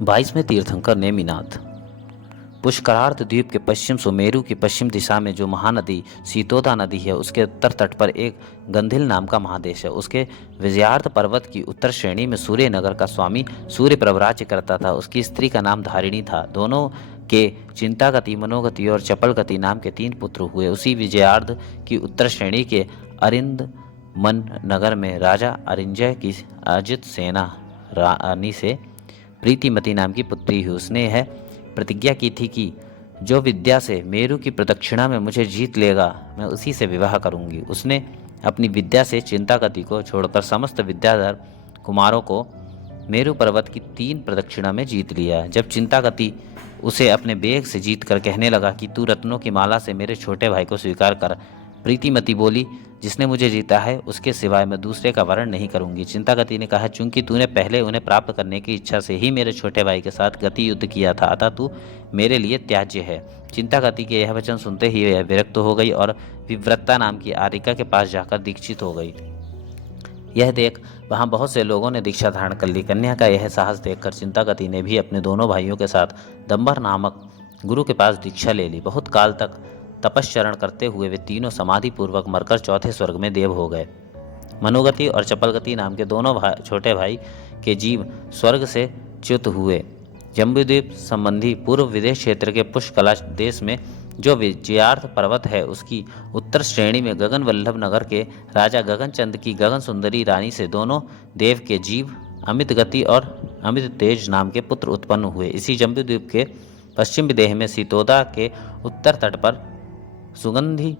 22वें तीर्थंकर नेमिनाथ। पुष्करार्थ द्वीप के पश्चिम सुमेरु की पश्चिम दिशा में जो महानदी सीतोदा नदी है, उसके उत्तर तट पर एक गंधिल नाम का महादेश है। उसके विजयार्थ पर्वत की उत्तर श्रेणी में सूर्यनगर का स्वामी सूर्यप्रभ राज्य करता था। उसकी स्त्री का नाम धारिणी था। दोनों के चिंतागति, मनोगति और चपलगति नाम के 3 पुत्र हुए। उसी विजयार्थ की उत्तर श्रेणी के अरिंद मन नगर में राजा अरिंजय की अजित सेना रानी से प्रीतिमती नाम की पुत्री हुई। उसने यह प्रतिज्ञा की थी कि जो विद्या से मेरु की प्रदक्षिणा में मुझे जीत लेगा, मैं उसी से विवाह करूंगी। उसने अपनी विद्या से चिंतागति को छोड़कर समस्त विद्याधर कुमारों को मेरु पर्वत की 3 प्रदक्षिणा में जीत लिया। जब चिंतागति उसे अपने बेग से जीतकर कहने लगा कि तू रत्नों की माला से मेरे छोटे भाई को स्वीकार कर, प्रीतिमती बोली, जिसने मुझे जीता है उसके सिवाय मैं दूसरे का वरण नहीं करूंगी। चिंतागति ने कहा, चूंकि तूने पहले उन्हें प्राप्त करने की इच्छा से ही मेरे छोटे भाई के साथ गति युद्ध किया था, अतः तू मेरे लिए त्याज्य है। चिंतागति के यह वचन सुनते ही वह विरक्त हो गई और विव्रता नाम की आरिका के पास जाकर दीक्षित हो गई। यह देख वहां बहुत से लोगों ने दीक्षा धारण कर ली। कन्या का यह साहस देखकर चिंतागति ने भी अपने दोनों भाइयों के साथ दंबर नामक गुरु के पास दीक्षा ले ली। बहुत काल तक तपश्चरण करते हुए वे तीनों समाधि पूर्वक मरकर चौथे स्वर्ग में देव हो गए। मनोगति और चपलगति नाम के दोनों छोटे भाई के जीव स्वर्ग से च्युत हुए। जम्बूद्वीप संबंधी पूर्व विदेश क्षेत्र के पुष्कला देश में जो विजयार्थ पर्वत है, उसकी उत्तर श्रेणी में गगन वल्लभ नगर के राजा गगनचंद की गगन सुंदरी रानी से दोनों देव के जीव अमित गति और अमित तेज नाम के पुत्र उत्पन्न हुए। इसी जम्बूद्वीप के पश्चिम विदेह में सीतोदा के उत्तर तट पर सुगंधी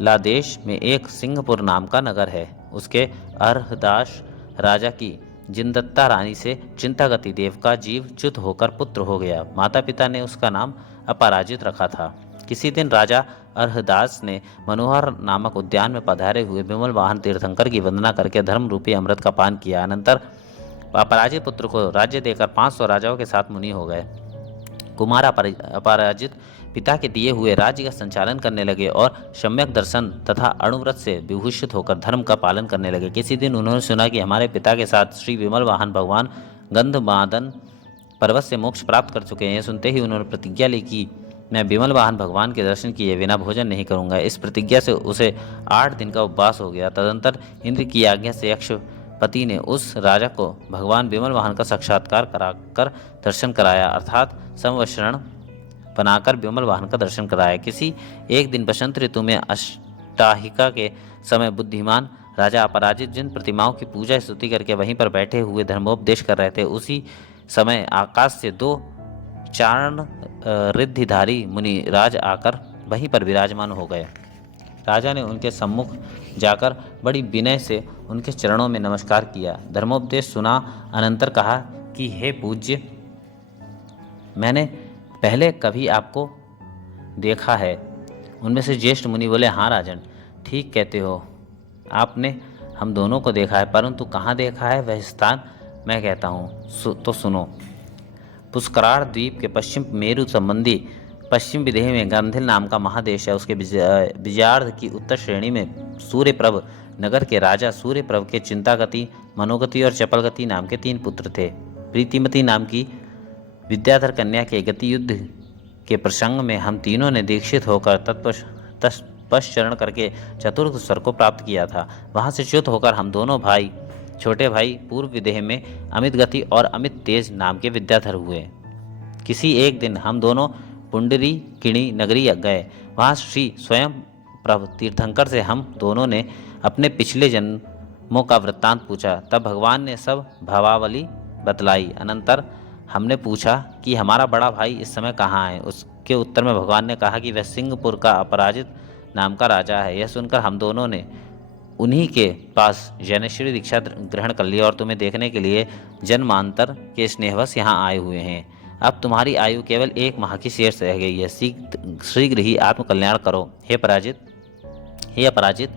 लादेश में एक सिंहपुर नाम का नगर है। उसके अर्हदास राजा की जिनदत्ता रानी से चिंतागति देव का जीव च्युत होकर पुत्र हो गया। माता पिता ने उसका नाम अपराजित रखा था। किसी दिन राजा अर्हदास ने मनोहर नामक उद्यान में पधारे हुए विमल वाहन तीर्थंकर की वंदना करके धर्म रूपी अमृत का पान किया। अनंतर अपराजित पुत्र को राज्य देकर 500 राजाओं के साथ मुनि हो गए। कुमार अपराजित पिता के दिए हुए राज्य का संचालन करने लगे और सम्यक दर्शन तथा अणुव्रत से विभूषित होकर धर्म का पालन करने लगे। किसी दिन उन्होंने सुना कि हमारे पिता के साथ श्री विमल वाहन भगवान गंधमादन पर्वत से मोक्ष प्राप्त कर चुके हैं। सुनते ही उन्होंने प्रतिज्ञा ली कि मैं विमल वाहन भगवान के दर्शन किए बिना भोजन नहीं करूंगा। इस प्रतिज्ञा से उसे 8 दिन का उपवास हो गया। तदंतर इंद्र की आज्ञा से यक्षपति ने उस राजा को भगवान विमल वाहन का साक्षात्कार कराकर दर्शन कराया, अर्थात संवत्सरण बनाकर विमल वाहन का दर्शन कराया। किसी एक दिन बसंत ऋतु में अष्टाहिका के समय बुद्धिमान राजा अपराजित जिन प्रतिमाओं की पूजा स्तुति करके वहीं पर बैठे हुए धर्मोपदेश कर रहे थे, उसी समय आकाश से 2 चारण रिद्धिधारी मुनि राज आकर वहीं पर विराजमान हो गए। राजा ने उनके सम्मुख जाकर बड़ी विनय से उनके चरणों में नमस्कार किया। धर्मोपदेश सुना अनंतर कहा कि हे पूज्य, मैंने पहले कभी आपको देखा है। उनमें से ज्येष्ठ मुनि बोले, हाँ राजन, ठीक कहते हो, आपने हम दोनों को देखा है, परंतु कहाँ देखा है वह स्थान मैं कहता हूँ तो सुनो। पुष्करार द्वीप के पश्चिम मेरु संबंधी पश्चिम विदेह में गांधिल नाम का महादेश है। उसके विजयार्ध की उत्तर श्रेणी में सूर्यप्रभ नगर के राजा सूर्यप्रभ के चिंतागति, मनोगति और चपलगति नाम के 3 पुत्र थे। प्रीतिमती नाम की विद्याधर कन्या के गति युद्ध के प्रसंग में हम तीनों ने दीक्षित होकर तपश्चरण करके चतुर्थ स्वर को प्राप्त किया था। वहां से च्युत होकर हम दोनों भाई, छोटे भाई पूर्व विदेह में अमित गति और अमित तेज नाम के विद्याधर हुए। किसी एक दिन हम दोनों पुंडरी किणी नगरी गए। वहां श्री स्वयं प्रभु तीर्थंकर से हम दोनों ने अपने पिछले जन्मों का वृत्तांत पूछा। तब भगवान ने सब भावावली बतलाई। अनंतर हमने पूछा कि हमारा बड़ा भाई इस समय कहाँ है। उसके उत्तर में भगवान ने कहा कि वह सिंहपुर का अपराजित नाम का राजा है। यह सुनकर हम दोनों ने उन्हीं के पास जैनेश्वरी दीक्षा ग्रहण कर लिया और तुम्हें देखने के लिए जन्मांतर के स्नेहवश यहाँ आए हुए हैं। अब तुम्हारी आयु केवल 1 माह की शेष रह गई है। शीघ्र ही आत्मकल्याण करो। हे अपराजित,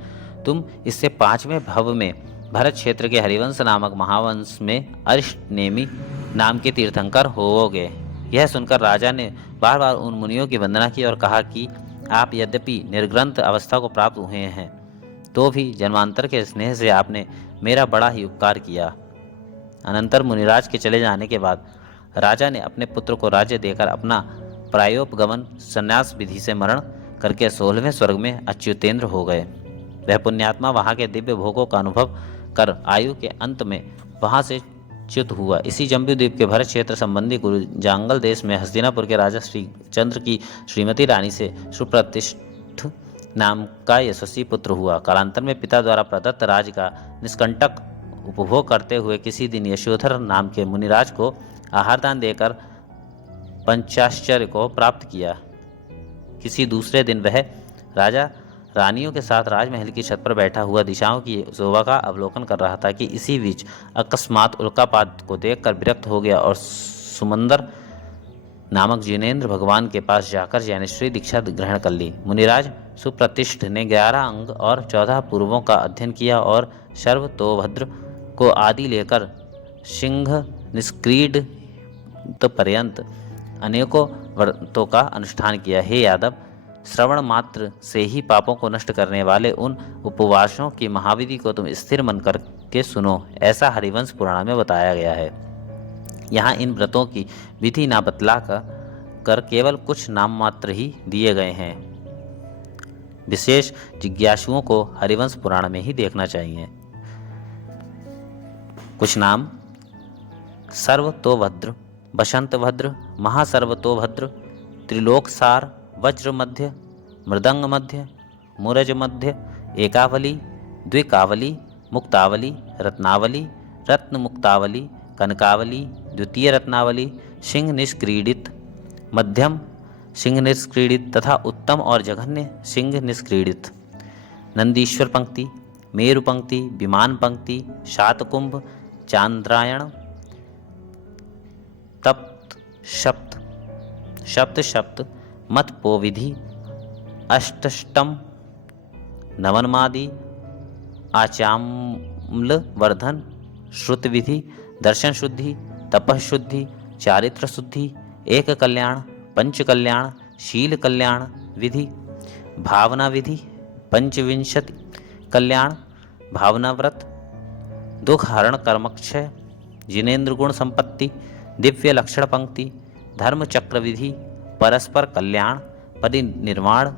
तुम इससे 5वें भव में भरत क्षेत्र के हरिवंश नामक महावंश में अरिष्टनेमी नाम के तीर्थंकर होवोगे। यह सुनकर राजा ने बार बार उन मुनियों की वंदना की और कहा कि आप यद्यपि निर्ग्रंथ अवस्था को प्राप्त हुए हैं, तो भी जन्मांतर के स्नेह से आपने मेरा बड़ा ही उपकार किया। अनंतर मुनिराज के चले जाने के बाद राजा ने अपने पुत्र को राज्य देकर अपना प्रायोपगमन संन्यास विधि से मरण करके 16वें स्वर्ग में अच्युतेंद्र हो गए। वह पुण्यात्मा वहां के दिव्य भोगों का अनुभव कर आयु के अंत में वहां से च्युत हुआ। इसी जम्बूद्वीप के भरत क्षेत्र संबंधी गुरु जांगल देश में हस्तिनापुर के राजा श्री चंद्र की श्रीमती रानी से सुप्रतिष्ठ नाम का यशस्वी पुत्र हुआ। कालांतर में पिता द्वारा प्रदत्त राज का निष्कंटक उपभोग करते हुए किसी दिन यशोधर नाम के मुनिराज को आहारदान देकर पंचाश्चर्य को प्राप्त किया। किसी दूसरे दिन वह राजा रानियों के साथ राजमहल की छत पर बैठा हुआ दिशाओं की शोभा का अवलोकन कर रहा था कि इसी बीच अकस्मात उल्कापात को देखकर विरक्त हो गया और सुमंदर नामक जिनेंद्र भगवान के पास जाकर ज्ञानेश्वरी दीक्षा ग्रहण कर ली। मुनिराज सुप्रतिष्ठ ने 11 अंग और 14 पूर्वों का अध्ययन किया और सर्वतोभद्र को आदि लेकर सिंह निष्क्रीड पर्यंत अनेकों व्रतों का अनुष्ठान किया। हे यादव, श्रवण मात्र से ही पापों को नष्ट करने वाले उन उपवासों की महाविधि को तुम स्थिर मन करके सुनो, ऐसा हरिवंश पुराण में बताया गया है। यहाँ इन व्रतों की विधि ना बतला कर केवल कुछ नाम मात्र ही दिए गए हैं। विशेष जिज्ञासुओं को हरिवंश पुराण में ही देखना चाहिए। कुछ नाम: सर्वतोभद्र, बसंतभद्र, महासर्वतोभद्र, त्रिलोकसार, वज्र मध्य, मृदंग मध्य, मूरज मध्य, एकावली, द्विकावली, मुक्तावली, रत्नावली, रत्न मुक्तावली, कनकावली, द्वितीय रत्नावली, सिंह निष्क्रीडित, मध्यम सिंह निष्क्रीडित तथा उत्तम और जघन्य सिंह निष्क्रीडित। नंदीश्वर पंक्ति, मेरु पंक्ति, विमान पंक्ति, शातकुंभ, चांद्रायण, तप्त शप्त, शप्त शप्त, मतपो विधि, अष्टष्टम, नवनमादि, आचाम्ल वर्धन, श्रुत विधि, दर्शन शुद्धि, तपः शुद्धि, चारित्र शुद्धि, एक कल्याण, पंच कल्याण, शील कल्याण विधि, भावना विधि, पंचविंशति कल्याण, भावना व्रत, दुख हरण कर्मक्षय, जिनेन्द्र गुण संपत्ति, दिव्य लक्षण पंक्ति, धर्म चक्र विधि, परस्पर कल्याण, परिनिर्वाण,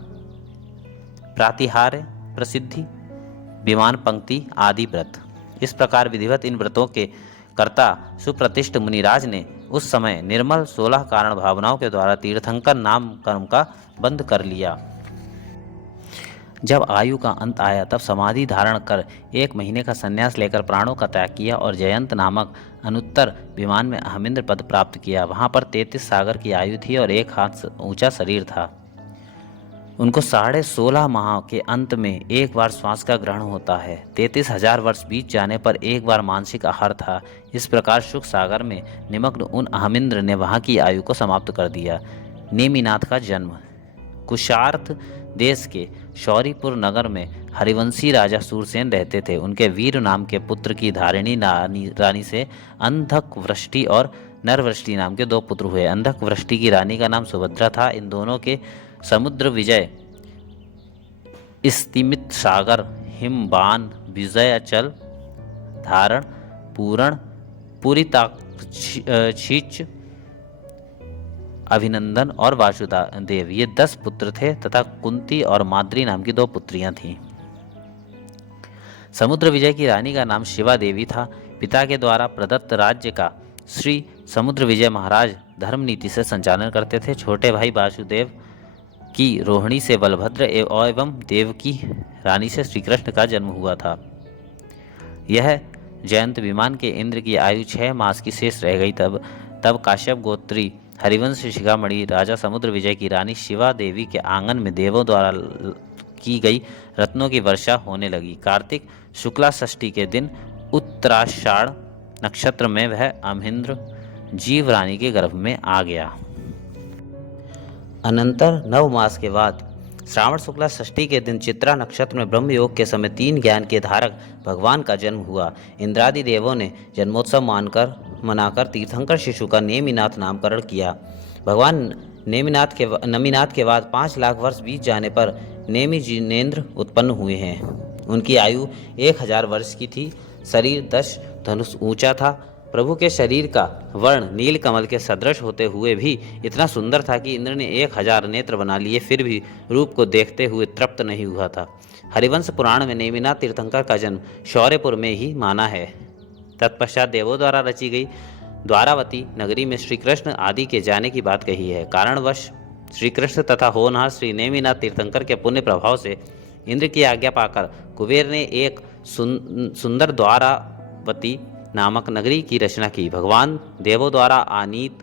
प्रातिहार्य प्रसिद्धि, विमान पंक्ति आदि व्रत। इस प्रकार विधिवत इन व्रतों के कर्ता सुप्रतिष्ठ मुनिराज ने उस समय निर्मल 16 कारण भावनाओं के द्वारा तीर्थंकर नाम कर्म का बंद कर लिया। जब आयु का अंत आया तब समाधि धारण कर 1 महीने का संन्यास लेकर प्राणों का त्याग किया और जयंत नामक अनुत्तर विमान में अहमिंद्र पद प्राप्त किया। वहां पर 33 सागर की आयु थी और 1 हाथ ऊंचा शरीर था। उनको 16.5 माह के अंत में एक बार श्वास का ग्रहण होता है। 33,000 वर्ष बीत जाने पर एक बार मानसिक आहार था। इस प्रकार सुख सागर में निमग्न उन अहमिंद्र ने वहां की आयु को समाप्त कर दिया। नेमिनाथ का जन्म। कुशार्थ देश के शौरीपुर नगर में हरिवंशी राजा सूरसेन रहते थे। उनके वीर नाम के पुत्र की धारिणी रानी से अंधक वृष्टि और नरवृष्टि नाम के 2 पुत्र हुए। अंधक वृष्टि की रानी का नाम सुभद्रा था। इन दोनों के समुद्र विजय, स्तिमित सागर, हिमबान, विजय अचल, धारण, पूरण, पुरीताक्षीच, अभिनंदन और वासुदेव ये 10 पुत्र थे तथा कुंती और माद्री नाम की 2 पुत्रियां थीं। समुद्र विजय की रानी का नाम शिवा देवी था। पिता के द्वारा प्रदत्त राज्य का श्री समुद्र विजय महाराज धर्म नीति से संचालन करते थे। छोटे भाई वासुदेव की रोहिणी से बलभद्र एवं देवकी रानी से श्री कृष्ण का जन्म हुआ था। यह जयंत विमान के इंद्र की आयु 6 मास की शेष रह गई। तब काश्यप गोत्री हरिवंश शिखामणि राजा समुद्र विजय की रानी शिवा देवी के आंगन में देवों द्वारा की गई रत्नों की वर्षा होने लगी। कार्तिक शुक्ला षष्ठी के दिन उत्तराषाढ़ नक्षत्र में वह अमहिंद्र जीव रानी के गर्भ में आ गया। अनंतर 9 मास के बाद श्रावण शुक्ला षष्ठी के दिन चित्रा नक्षत्र में ब्रह्मयोग के समय 3 ज्ञान के धारक भगवान का जन्म हुआ। इंद्रादि देवों ने जन्मोत्सव मनाकर तीर्थंकर शिशु का नेमिनाथ नामकरण किया। भगवान नमिनाथ के बाद 5 लाख वर्ष बीत जाने पर नेमि जिनेंद्र उत्पन्न हुए हैं। उनकी आयु 1000 वर्ष की थी। शरीर 10 धनुष ऊंचा था। प्रभु के शरीर का वर्ण नील कमल के सदृश होते हुए भी इतना सुंदर था कि इंद्र ने 1000 नेत्र बना लिए, फिर भी रूप को देखते हुए तृप्त नहीं हुआ था। हरिवंश पुराण में नेमिनाथ तीर्थंकर का जन्म शौर्यपुर में ही माना है। तत्पश्चात देवों द्वारा रची गई द्वारावती नगरी में श्री कृष्ण आदि के जाने की बात कही है। कारणवश श्री कृष्ण तथा होनहार श्री नेमिनाथ तीर्थंकर के पुण्य प्रभाव से इंद्र की आज्ञा पाकर कुबेर ने एक सुंदर द्वारावती नामक नगरी की रचना की। भगवान देवों द्वारा आनीत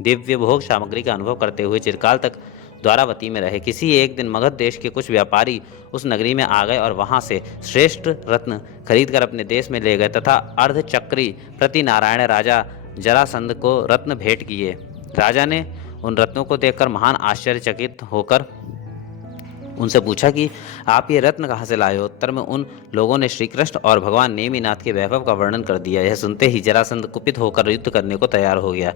दिव्य भोग सामग्री का अनुभव करते हुए चिरकाल तक द्वारावती में रहे। किसी एक दिन मगध देश के कुछ व्यापारी उस नगरी में आ गए और वहां से श्रेष्ठ रत्न खरीदकर अपने देश में ले गए तथा अर्धचक्री प्रति नारायण राजा जरासंध को रत्न भेंट किए। राजा ने उन रत्नों को देखकर महान आश्चर्यचकित होकर उनसे पूछा कि आप ये रत्न कहाँ से लाए हो। उत्तर में उन लोगों ने श्री कृष्ण और भगवान नेमिनाथ के वैभव का वर्णन कर दिया। यह सुनते ही जरासंध कुपित होकर युद्ध करने को तैयार हो गया।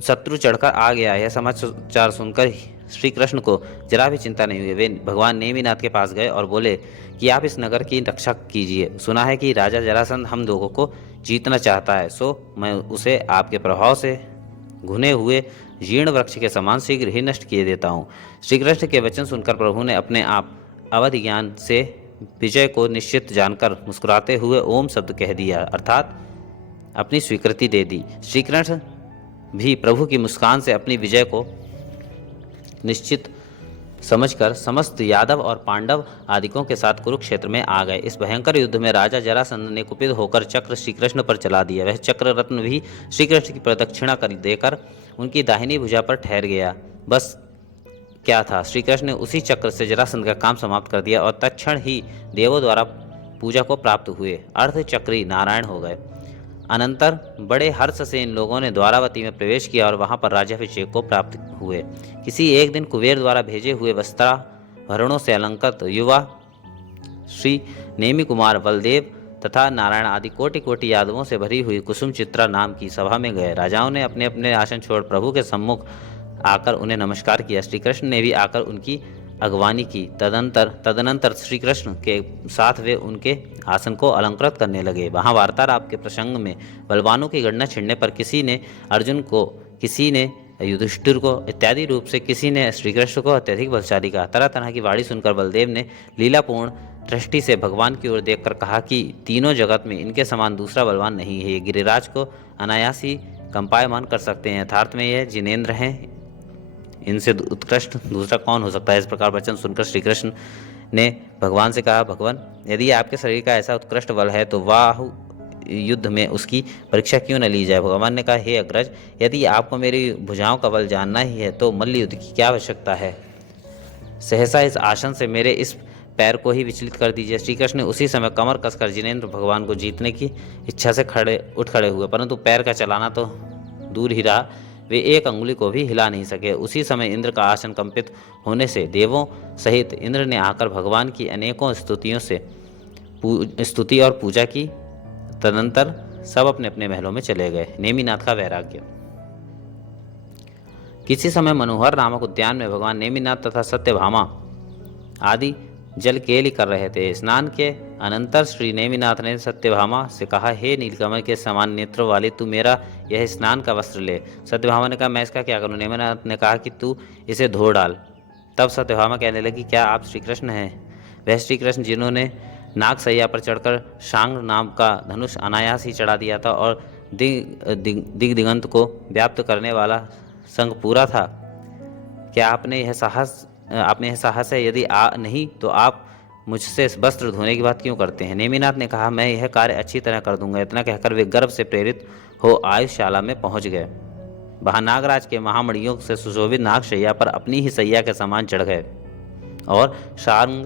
शत्रु चढ़कर आ गया। यह समाचार सुनकर श्री कृष्ण को जरा भी चिंता नहीं हुई। वे भगवान नेमिनाथ के पास गए और बोले कि आप इस नगर की रक्षा कीजिए। सुना है कि राजा जरासंध हम लोगों को जीतना चाहता है, सो मैं उसे आपके प्रभाव से घुने हुए जीर्ण वृक्ष के समान शीघ्र ही नष्ट किए देता हूँ। श्री कृष्ण के वचन सुनकर प्रभु ने अपने आप अवधि ज्ञान से विजय को निश्चित जानकर मुस्कुराते हुए ओम शब्द कह दिया, अर्थात अपनी स्वीकृति दे दी। श्री कृष्ण भी प्रभु की मुस्कान से अपनी विजय को निश्चित समझकर समस्त यादव और पांडव आदिकों के साथ कुरुक्षेत्र में आ गए। इस भयंकर युद्ध में राजा जरासंध ने कुपित होकर चक्र श्री कृष्ण पर चला दिया। वह चक्र रत्न भी श्री कृष्ण की प्रदक्षिणा कर देकर उनकी दाहिनी भुजा पर ठहर गया। बस क्या था, श्री कृष्ण ने उसी चक्र से जरासंध का काम समाप्त कर दिया और तत्क्षण ही देवों द्वारा पूजा को प्राप्त हुए अर्धचक्री नारायण हो गए। अनंतर बड़े हर्ष से इन लोगों ने द्वारावती में प्रवेश किया और वहां पर राज्याभिषेक को प्राप्त हुए। किसी एक दिन कुबेर द्वारा भेजे हुए वस्त्राभरणों से अलंकृत युवा श्री नेमि कुमार बलदेव तथा नारायण आदि कोटि कोटि यादवों से भरी हुई कुसुम चित्रा नाम की सभा में गए। राजाओं ने अपने अपने आसन छोड़ प्रभु के सम्मुख आकर उन्हें नमस्कार किया। श्री कृष्ण ने भी आकर उनकी अगवानी की। तदनंतर श्री कृष्ण के साथ वे उनके आसन को अलंकृत करने लगे। वहाँ वार्तालाप के प्रसंग में बलवानों की गणना छिड़ने पर किसी ने अर्जुन को, किसी ने युधिष्ठिर को इत्यादि रूप से, किसी ने श्री कृष्ण को अत्यधिक बलशाली कहा। तरह तरह की वाणी सुनकर बलदेव ने लीलापूर्ण दृष्टि से भगवान की ओर देखकर कहा कि तीनों जगत में इनके समान दूसरा बलवान नहीं है। ये गिरिराज को अनायास ही कंपायमान कर सकते हैं। यथार्थ में यह जिनेंद्र हैं, इनसे उत्कृष्ट दूसरा कौन हो सकता है। इस प्रकार वचन सुनकर श्री कृष्ण ने भगवान से कहा, भगवान यदि आपके शरीर का ऐसा उत्कृष्ट बल है तो वाहु युद्ध में उसकी परीक्षा क्यों न ली जाए। भगवान ने कहा, हे अग्रज, यदि आपको मेरी भुजाओं का बल जानना ही है तो मल्ल युद्ध की क्या आवश्यकता है। सहसा इस आसन से मेरे इस पैर को ही विचलित कर दीजिए। श्री कृष्ण ने उसी समय कमर कसकर जिनेंद्र भगवान को जीतने की इच्छा से उठ खड़े हुए, परंतु पैर का चलाना तो दूर ही रहा, वे एक अंगुली को भी हिला नहीं सके। उसी समय इंद्र का आसन कंपित होने से देवों सहित इंद्र ने आकर भगवान की अनेकों स्तुतियों से स्तुति और पूजा की। तदनंतर सब अपने अपने महलों में चले गए। नेमिनाथ का वैराग्य। किसी समय मनोहर नामक उद्यान में भगवान नेमिनाथ तथा सत्यभामा आदि जल केली कर रहे थे। स्नान के अनंतर श्री नेमिनाथ ने सत्यभामा से कहा, हे नीलकमल के समान नेत्र वाले, तू मेरा यह स्नान का वस्त्र ले। सत्यभामा ने कहा, मैं इसका क्या करूं। नेमिनाथ ने कहा कि तू इसे धो डाल। तब सत्यभामा कहने लगी, क्या आप श्री कृष्ण हैं? वह श्री कृष्ण जिन्होंने नागसैया पर चढ़कर शांग नाम का धनुष अनायास ही चढ़ा दिया था और दिगंत को व्याप्त करने वाला संग पूरा था। क्या आपने यह साहस है? यदि नहीं तो आप मुझसे वस्त्र धोने की बात क्यों करते हैं। नेमिनाथ ने कहा, मैं यह कार्य अच्छी तरह कर दूंगा। इतना कहकर वे गर्व से प्रेरित हो आयुषशाला में पहुंच गए। वहां नागराज के महामणियों से सुशोभित नागशैया पर अपनी ही सैया के समान चढ़ गए और शांग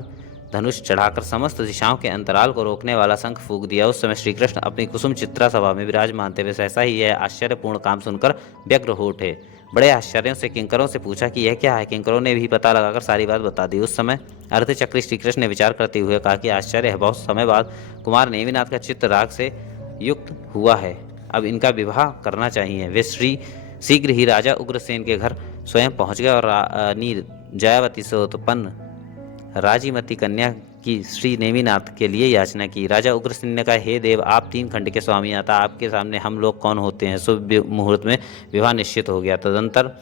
धनुष चढ़ाकर समस्त दिशाओं के अंतराल को रोकने वाला शंख फूंक दिया। उस समय श्री कृष्ण अपनी कुसुम चित्रा सभा में विराजमान थे। वे सहसा ही यह आश्चर्यपूर्ण काम सुनकर व्यग्र हो उठे। बड़े आश्चर्यों से किंकरों से पूछा कि यह क्या है। किंकरों ने भी पता लगाकर सारी बात बता दी। उस समय अर्धचक्री श्री कृष्ण ने विचार करते हुए कहा कि आश्चर्य है, बहुत समय बाद कुमार नेमिनाथ का चित्त राग से युक्त हुआ है, अब इनका विवाह करना चाहिए। वे शीघ्र ही राजा उग्रसेन के घर स्वयं पहुंच गए और रानी जयावती से उत्पन्न राजीमती कन्या की श्री नेमिनाथ के लिए याचना की। राजा उग्रसेन ने कहा, हे देव, आप 3 खंड के स्वामी, अतः आपके सामने हम लोग कौन होते हैं। शुभ मुहूर्त में विवाह निश्चित हो गया। तदंतर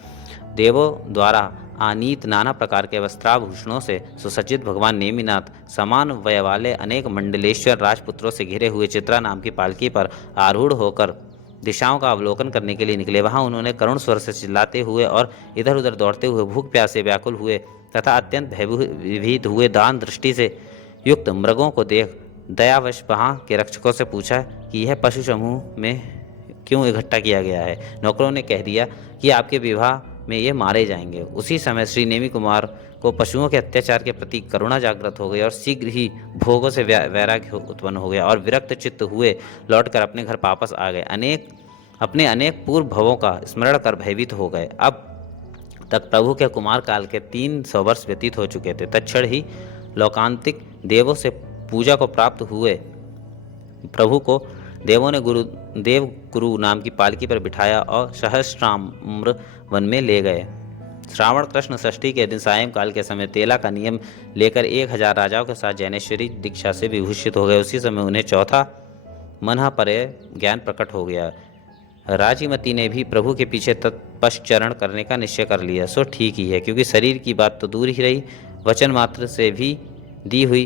देवों द्वारा आनीत नाना प्रकार के वस्त्राभूषणों से सुसज्जित भगवान नेमिनाथ समान वय वाले अनेक मंडलेश्वर राजपुत्रों से घिरे हुए चित्रा नाम की पालकी पर आरूढ़ होकर दिशाओं का अवलोकन करने के लिए निकले। वहां उन्होंने करुण स्वर से चिल्लाते हुए और इधर उधर दौड़ते हुए, भूख प्यास से व्याकुल हुए तथा अत्यंत भयभीत हुए दान दृष्टि से युक्त मृगों को देख दयावश वहां के रक्षकों से पूछा कि यह पशु समूह में क्यों इकट्ठा किया गया है। नौकरों ने कह दिया कि आपके विवाह में ये मारे जाएंगे। उसी समय श्री नेमि कुमार को पशुओं के अत्याचार के प्रति करुणा जागृत हो गई और शीघ्र ही भोगों से वैराग्य उत्पन्न हो गया और विरक्त चित्त हुए लौटकर अपने घर वापस आ गए। अपने अनेक पूर्व भवों का स्मरण कर भयभीत हो गए। अब तक प्रभु के कुमार काल के 300 वर्ष व्यतीत हो चुके थे। तत्क्षण ही लोकांतिक देवों से पूजा को प्राप्त हुए प्रभु को देवों ने गुरु नाम की पालकी पर बिठाया और सहस्राम्र वन में ले गए। श्रावण कृष्ण षष्ठी के दिन सायंकाल के समय तेला का नियम लेकर 1000 राजाओं के साथ जैनेश्वरी दीक्षा से विभूषित हो गए। उसी समय उन्हें चौथा मनःपरय ज्ञान प्रकट हो गया। राजीमती ने भी प्रभु के पीछे तत्पश्चरण करने का निश्चय कर लिया। सो ठीक ही है, क्योंकि शरीर की बात तो दूर ही रही, वचन मात्र से भी दी हुई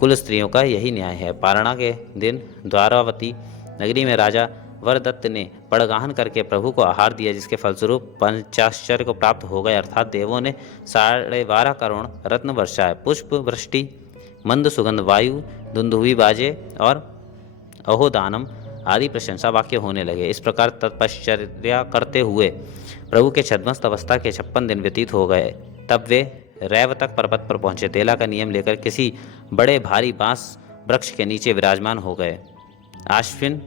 कुल स्त्रियों का यही न्याय है। पारणा के दिन द्वारावती नगरी में राजा वरदत्त ने पड़गाहन करके प्रभु को आहार दिया, जिसके फलस्वरूप पंचाश्चर्य को प्राप्त हो गए, अर्थात देवों ने 12.5 करोड़ रत्न वर्षाए, पुष्प वृष्टि, मंद सुगंध वायु, दुंदुभी बाजे और अहोदानम आदि प्रशंसा वाक्य होने लगे। इस प्रकार तपश्चर्या करते हुए प्रभु के छद्मस्त अवस्था के 56 दिन व्यतीत हो गए। तब वे रैवतक पर्वत पर पहुंचे। तेला का नियम लेकर किसी बड़े भारी बांस वृक्ष के नीचे विराजमान हो गए। आश्विन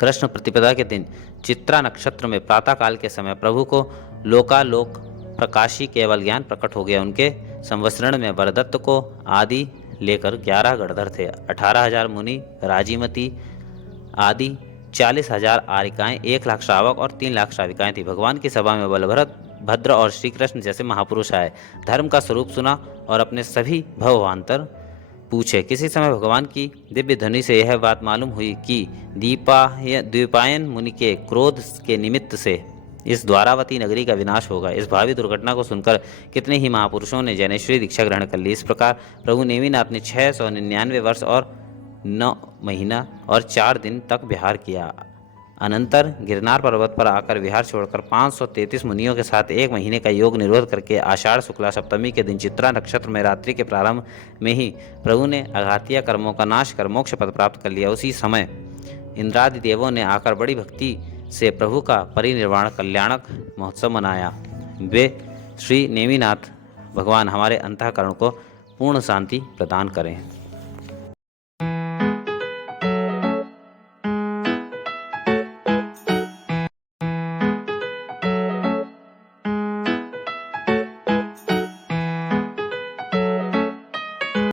कृष्ण प्रतिपदा के दिन चित्रा नक्षत्र में प्रातःकाल के समय प्रभु को लोकालोक प्रकाशी केवल ज्ञान प्रकट हो गया। उनके संवत्सरण में वरदत्त को आदि लेकर 11 गणधर थे, 18,000 मुनि, राजीमती आदि 40,000 आरिकाएं, 1 लाख श्रावक और 3 लाख श्राविकाएं थी। भगवान की सभा में बलभद्र, भद्र और श्री कृष्ण जैसे महापुरुष आए, धर्म का स्वरूप सुना और अपने सभी भवांतर पूछे। किसी समय भगवान की दिव्य ध्वनि से यह बात मालूम हुई कि द्वीपायन मुनि के क्रोध के निमित्त से इस द्वारावती नगरी का विनाश होगा। इस भावी दुर्घटना को सुनकर कितने ही महापुरुषों ने जैनेश्वरी दीक्षा ग्रहण कर ली। इस प्रकार प्रभु नेमिनाथ ने 699 वर्ष और 9 महीना और 4 दिन तक विहार किया। अनंतर गिरनार पर्वत पर आकर विहार छोड़कर 533 मुनियों के साथ 1 महीने का योग निरोध करके आषाढ़ शुक्ला सप्तमी के दिन चित्रा नक्षत्र में रात्रि के प्रारंभ में ही प्रभु ने अघातीय कर्मों का नाश कर मोक्ष पद प्राप्त कर लिया। उसी समय इंद्रादि देवों ने आकर बड़ी भक्ति से प्रभु का परिनिर्वाण कल्याणक महोत्सव मनाया। वे श्री नेमिनाथ भगवान हमारे अंतःकरण को पूर्ण शांति प्रदान करें।